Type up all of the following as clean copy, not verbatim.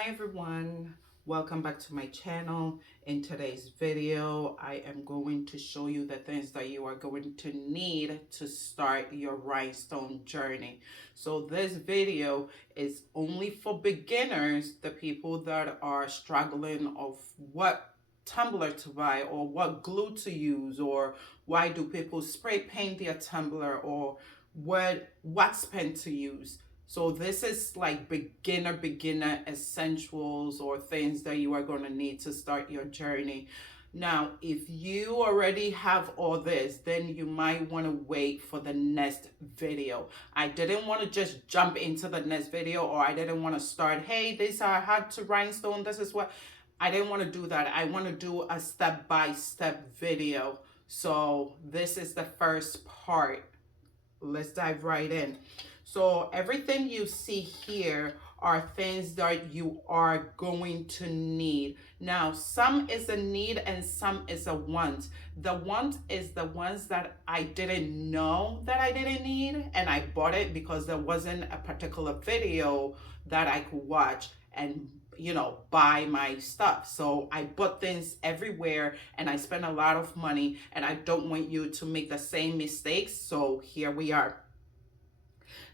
Hi everyone, welcome back to my channel. In today's video, I am going to show you the things that you are going to need to start your rhinestone journey. So this video is only for beginners, the people that are struggling of what tumbler to buy or what glue to use, or why do people spray paint their tumbler, or what wax pen to use. So this is like beginner essentials or things that you are going to need to start your journey. Now, if you already have all this, then you might want to wait for the next video. I didn't want to just jump into the next video, or I didn't want to start, hey, this I had to rhinestone, this is what. I didn't want to do that. I want to do a step-by-step video. So this is the first part. Let's dive right in. So everything you see here are things that you are going to need. Now, some is a need and some is a want. The want is the ones that I didn't know that I didn't need, and I bought it because there wasn't a particular video that I could watch and buy my stuff. So I bought things everywhere and I spent a lot of money, and I don't want you to make the same mistakes. So here we are.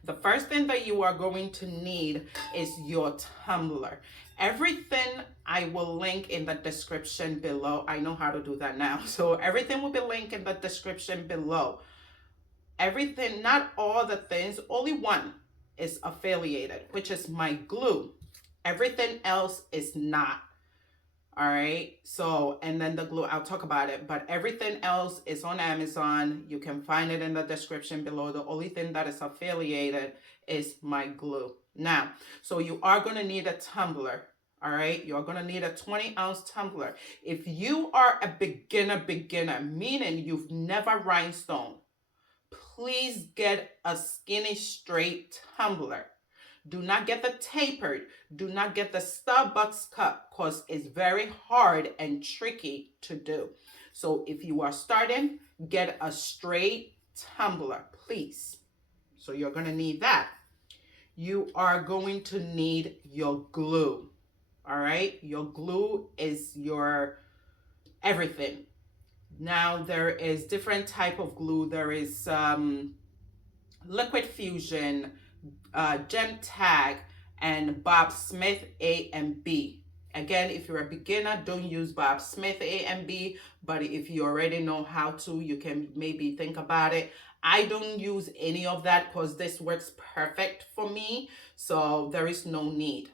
The first thing that you are going to need is your tumbler. Everything I will link in the description below. I know how to do that now. So everything will be linked in the description below. Everything, not all the things, only one is affiliated, which is my glue. Everything else is not. All right. So, and then the glue, I'll talk about it, but everything else is on Amazon. You can find it in the description below. The only thing that is affiliated is my glue. Now, so you are going to need a tumbler. All right. You're going to need a 20-ounce tumbler. If you are a beginner, meaning you've never rhinestone, please get a skinny straight tumbler. Do not get the tapered. Do not get the Starbucks cup, because it's very hard and tricky to do. So if you are starting, get a straight tumbler, please. So you're going to need that. You are going to need your glue. All right. Your glue is your everything. Now there is different type of glue. There is liquid fusion, gem tag, and Bob Smith A and B. Again, if you're a beginner, don't use Bob Smith A and B, but if you already know how to, you can maybe think about it. I don't use any of that because this works perfect for me, so there is no need.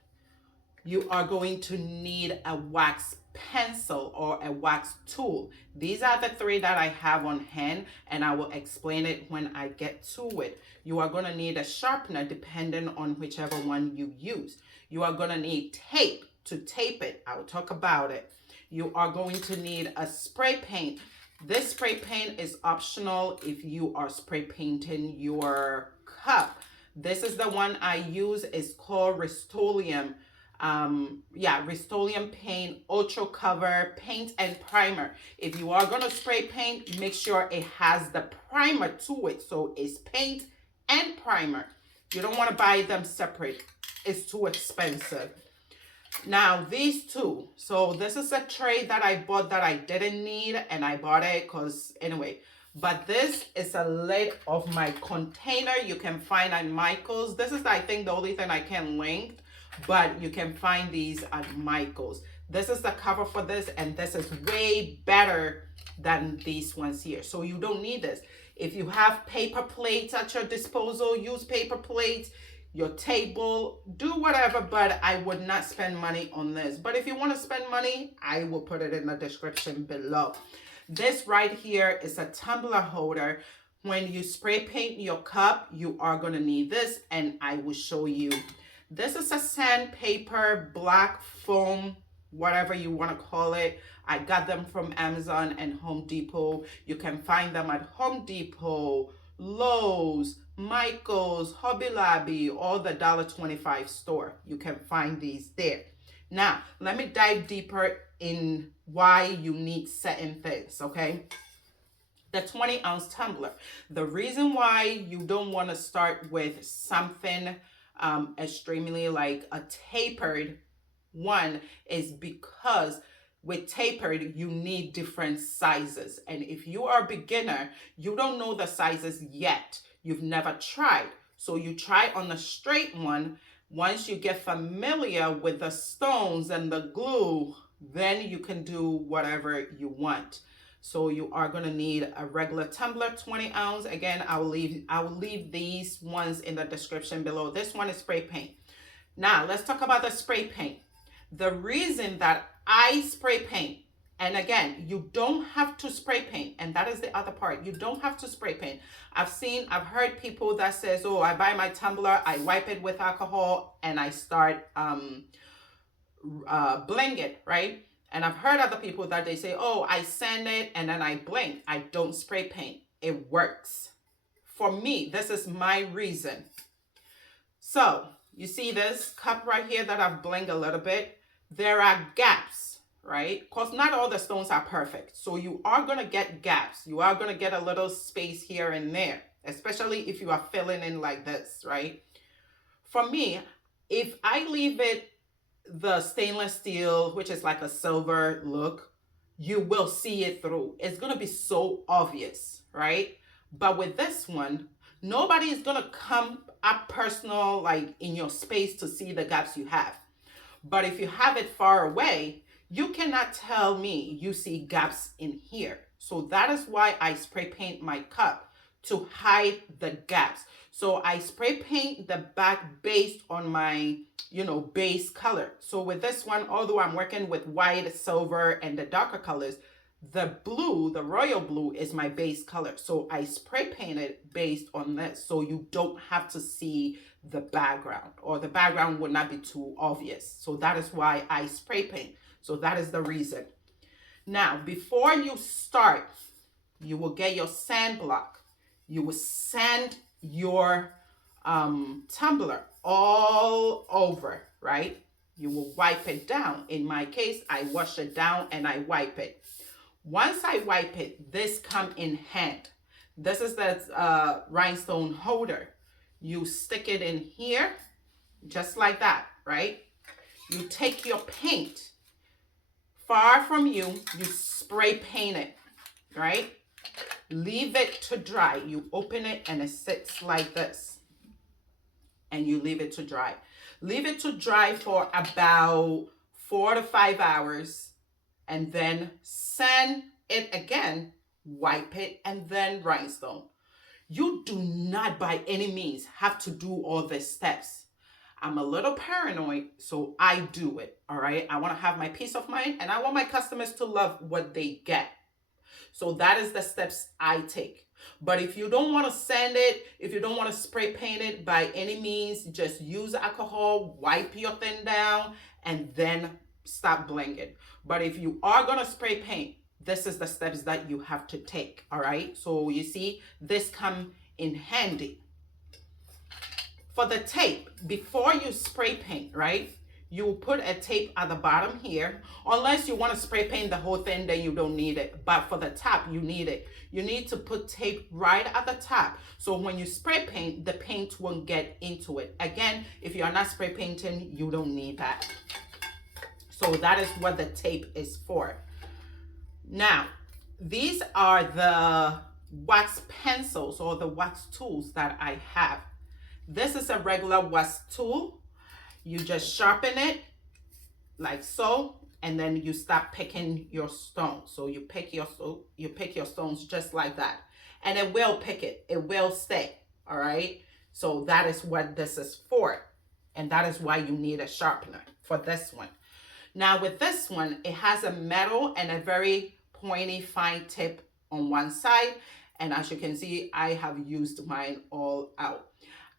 You are going to need a wax pencil or a wax tool. These are the three that I have on hand, and I will explain it when I get to it. You are going to need a sharpener depending on whichever one you use. You are going to need tape to tape it. I will talk about it. You are going to need a spray paint. This spray paint is optional if you are spray painting your cup. This is the one I use. It's called Rust-Oleum. Rust-Oleum paint, ultra cover paint and primer. If you are going to spray paint, make sure it has the primer to it. So it's paint and primer. You don't want to buy them separate. It's too expensive. Now these two. So this is a tray that I bought that I didn't need, and I bought it because anyway. But this is a lid of my container. You can find at Michael's. This is, I think, the only thing I can link, but you can find these at Michael's. This is the cover for this, and this is way better than these ones here. So you don't need this. If you have paper plates at your disposal, use paper plates. Your table, do whatever, but I would not spend money on this. But if you want to spend money, I will put it in the description below. This right here is a tumbler holder. When you spray paint your cup, you are going to need this, and I will show you. This is a sandpaper, black foam, whatever you want to call it. I got them from Amazon and Home Depot. You can find them at Home Depot, Lowe's, Michael's, Hobby Lobby, all the $1.25 store. You can find these there. Now, let me dive deeper in why you need certain things, okay? The 20-ounce tumbler. The reason why you don't want to start with something extremely like a tapered One is because with tapered, you need different sizes. And if you are a beginner, you don't know the sizes yet. You've never tried. So you try on the straight one. Once you get familiar with the stones and the glue, then you can do whatever you want. So you are going to need a regular tumbler, 20 ounce. Again, I will leave these ones in the description below. This one is spray paint. Now let's talk about the spray paint. The reason that I spray paint, and again, you don't have to spray paint, and that is the other part. You don't have to spray paint. I've heard people that says, oh, I buy my tumbler, I wipe it with alcohol, and I start bling it, right? And I've heard other people that they say, oh, I sand it and then I bling. I don't spray paint. It works. For me, this is my reason. So you see this cup right here that I've blinged a little bit. There are gaps, right? Because not all the stones are perfect. So you are going to get gaps. You are going to get a little space here and there, especially if you are filling in like this, right? For me, if I leave it the stainless steel, which is like a silver look, you will see it through. It's going to be so obvious, right? But with this one, nobody is going to come up personal, like in your space to see the gaps you have. But if you have it far away, you cannot tell me you see gaps in here. So that is why I spray paint my cup, to hide the gaps. So I spray paint the back based on my, base color. So with this one, although I'm working with white, silver, and the darker colors, the blue, the royal blue, is my base color. So I spray paint it based on this. So you don't have to see the background, or the background would not be too obvious. So that is why I spray paint. So that is the reason. Now, before you start, you will get your sand block. You will sand your tumbler all over, right? You will wipe it down. In my case, I wash it down and I wipe it. Once I wipe it, this come in hand. This is the rhinestone holder. You stick it in here, just like that, right? You take your paint, far from you, you spray paint it, right? Leave it to dry. You open it and it sits like this. And you leave it to dry. Leave it to dry for about 4 to 5 hours. And then sand it again, wipe it, and then rhinestone. You do not by any means have to do all the steps. I'm a little paranoid, so I do it, all right? I want to have my peace of mind, and I want my customers to love what they get. So that is the steps I take. But if you don't want to sand it, if you don't want to spray paint it by any means, just use alcohol, wipe your thing down, and then stop blinging. But if you are going to spray paint, this is the steps that you have to take, all right? So you see, this come in handy. For the tape, before you spray paint, right, you put a tape at the bottom here. Unless you want to spray paint the whole thing, then you don't need it. But for the top, you need it. You need to put tape right at the top. So when you spray paint, the paint won't get into it. Again, if you are not spray painting, you don't need that. So that is what the tape is for. Now, these are the wax pencils or the wax tools that I have. This is a regular wax tool. You just sharpen it like so, and then you start picking your stones. So you pick your stones just like that, and it will pick it. It will stay. All right. So that is what this is for, and that is why you need a sharpener for this one. Now with this one, it has a metal and a very pointy, fine tip on one side, and as you can see, I have used mine all out.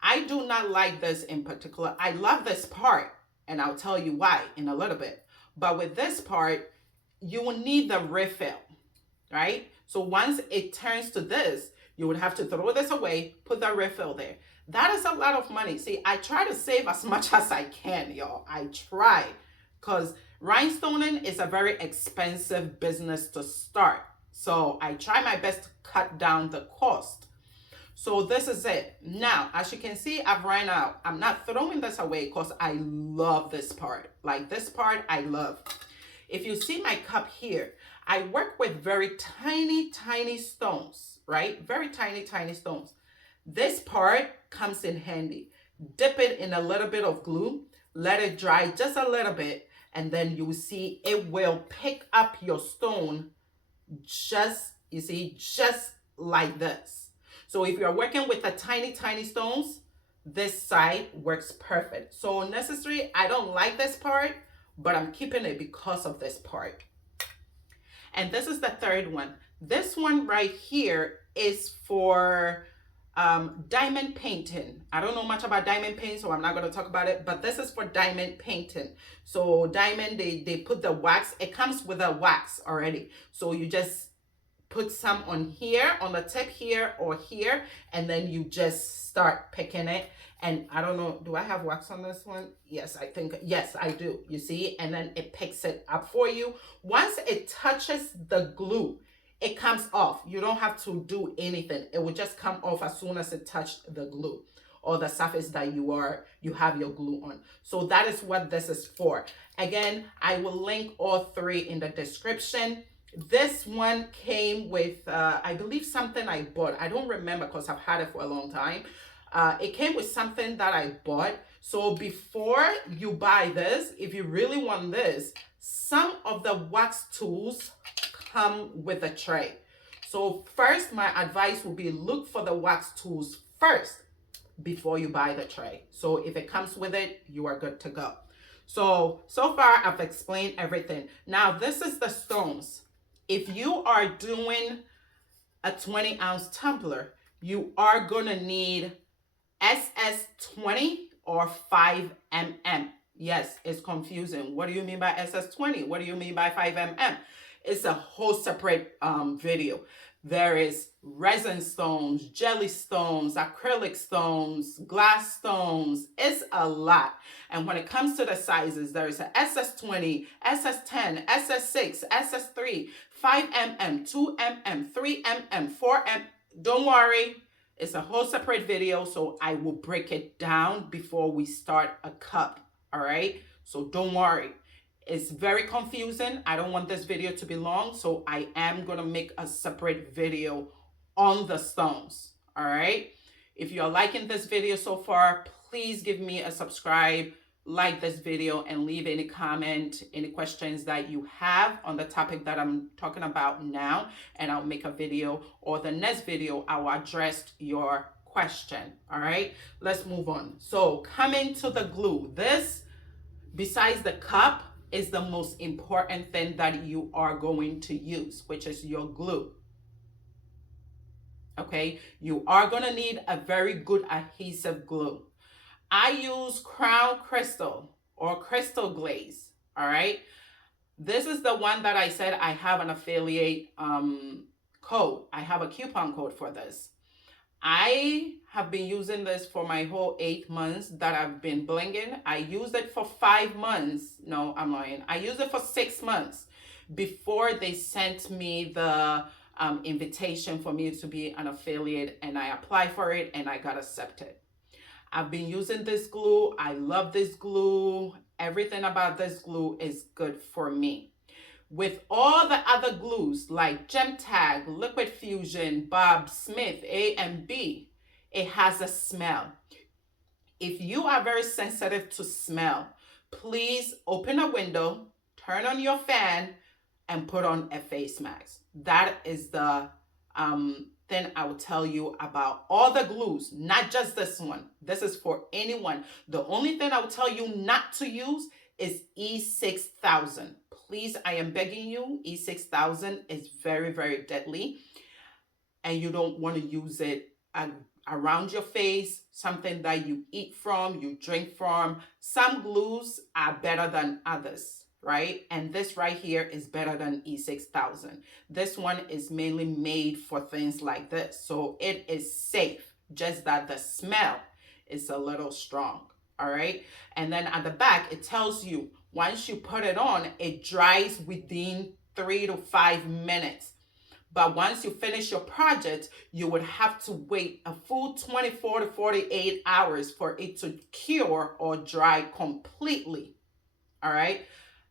I do not like this in particular. I love this part, and I'll tell you why in a little bit. But with this part, you will need the refill, right? So once it turns to this, you would have to throw this away, put the refill there. That is a lot of money. See, I try to save as much as I can, y'all. I try, because rhinestoning is a very expensive business to start. So I try my best to cut down the cost. So this is it. Now, as you can see, I've ran out. I'm not throwing this away because I love this part. Like this part, I love. If you see my cup here, I work with very tiny, tiny stones, right? Very tiny, tiny stones. This part comes in handy. Dip it in a little bit of glue, let it dry just a little bit, and then you will see it will pick up your stone just, you see, just like this. So if you're working with the tiny, tiny stones, this side works perfect. So necessary, I don't like this part, but I'm keeping it because of this part. And this is the third one. This one right here is for diamond painting. I don't know much about diamond paint, so I'm not going to talk about it, but this is for diamond painting. So diamond, they put the wax. It comes with a wax already. So you just put some on here, on the tip here or here, and then you just start picking it. And I don't know, do I have wax on this one? Yes, I think, yes, I do. You see, and then it picks it up for you. Once it touches the glue, it comes off. You don't have to do anything. It will just come off as soon as it touched the glue or the surface that you have your glue on. So that is what this is for. Again, I will link all three in the description. This one came with, I believe something I bought. I don't remember because I've had it for a long time. It came with something that I bought. So before you buy this, if you really want this, some of the wax tools come with a tray. So first, my advice will be look for the wax tools first before you buy the tray. So if it comes with it, you are good to go. So far I've explained everything. Now this is the stones. If you are doing a 20-ounce tumbler, you are gonna need SS20 or 5mm. Yes, it's confusing. What do you mean by SS20? What do you mean by 5mm? It's a whole separate video. There is resin stones, jelly stones, acrylic stones, glass stones. It's a lot. And when it comes to the sizes, there is a SS20, SS10, SS6, SS3, 5mm, 2mm, 3mm, 4mm. Don't worry. It's a whole separate video, so I will break it down before we start a cup, all right? So don't worry. It's very confusing. I don't want this video to be long, so I am going to make a separate video on the stones, all right? If you're liking this video so far, please give me a subscribe, like this video, and leave any comment, any questions that you have on the topic that I'm talking about now, and I'll make a video, or the next video, I will address your question, all right? Let's move on. So coming to the glue, this, besides the cup, is the most important thing that you are going to use, which is your glue. Okay, you are going to need a very good adhesive glue. I use Crown Crystal or Crystal Glaze, all right? This is the one that I said I have an affiliate code. I have a coupon code for this. I have been using this for my whole 8 months that I've been blinging. I used it for 5 months. No, I'm lying. I used it for 6 months before they sent me the invitation for me to be an affiliate, and I applied for it and I got accepted. I've been using this glue. I love this glue. Everything about this glue is good for me. With all the other glues like Gem Tag, Liquid Fusion, Bob Smith, A and B, it has a smell. If you are very sensitive to smell, please open a window, turn on your fan, and put on a face mask. That is the thing I will tell you about all the glues, not just this one. This is for anyone. The only thing I will tell you not to use is E6000. Please, I am begging you, E6000 is very, very deadly, and you don't want to use it around your face, something that you eat from, you drink from. Some glues are better than others, right? And this right here is better than E6000. This one is mainly made for things like this, so it is safe, just that the smell is a little strong, all right? And then at the back, it tells you, once you put it on, it dries within 3 to 5 minutes. But once you finish your project, you would have to wait a full 24 to 48 hours for it to cure or dry completely. All right.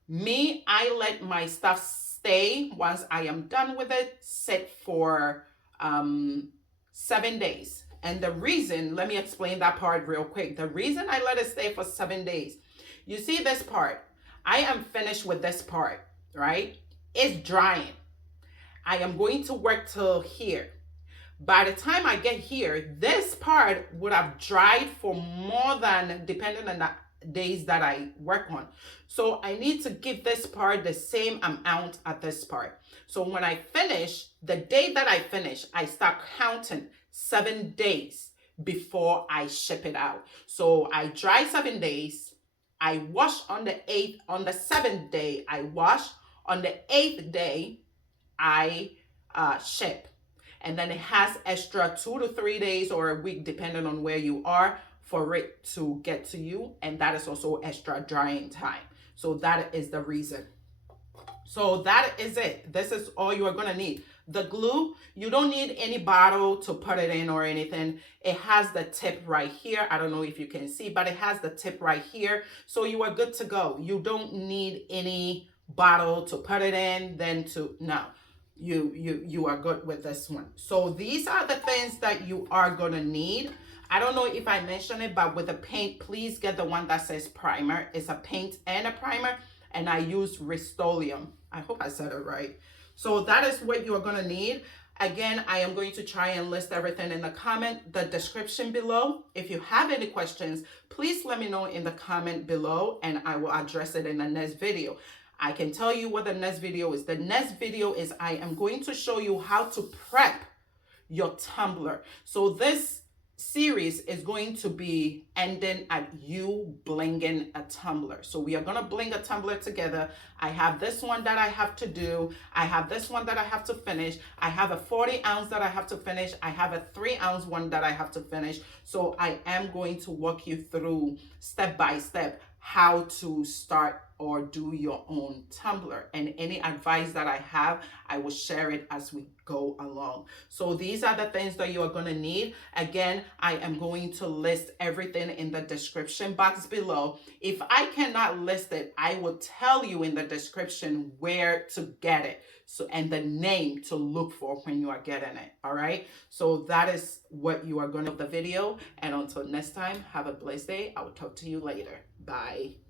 Me, I let my stuff stay once I am done with it, sit for 7 days. And the reason, let me explain that part real quick. The reason I let it stay for 7 days, you see this part, I am finished with this part, right? It's drying. I am going to work till here. By the time I get here, this part would have dried for more than, depending on the days that I work on. So I need to give this part the same amount at this part. So when I finish, the day that I finish, I start counting 7 days before I ship it out. So I dry 7 days. I wash on the 8th, on the 7th day, I wash. On the 8th day, I ship. And then it has extra 2 to 3 days or a week, depending on where you are, for it to get to you. And that is also extra drying time. So that is the reason. So that is it. This is all you are going to need. The glue, you don't need any bottle to put it in or anything. It has the tip right here. I don't know if you can see, but it has the tip right here. So you are good to go. You don't need any bottle to put it in, then to, no. You are good with this one. So these are the things that you are going to need. I don't know if I mentioned it, but with the paint, please get the one that says primer. It's a paint and a primer, and I use Rust-Oleum. I hope I said it right. So that is what you are going to need. Again, I am going to try and list everything in the description below. If you have any questions, please let me know in the comment below, and I will address it in the next video. I can tell you what the next video is. The next video is I am going to show you how to prep your tumbler. So this series is going to be ending at you blinging a tumbler. So we are going to bling a tumbler together. I have this one that I have to do. I have this one that I have to finish. I have a 40 ounce that I have to finish. I have a 3 ounce one that I have to finish. So I am going to walk you through step by step how to start or do your own tumbler, and any advice that I have, I will share it as we go along. So these are the things that you are going to need. Again, I am going to list everything in the description box below. If I cannot list it, I will tell you in the description where to get it, so, and the name to look for when you are getting it. All right, so that is what you are going to the video, and until next time, have a blessed day. I will talk to you later. Bye.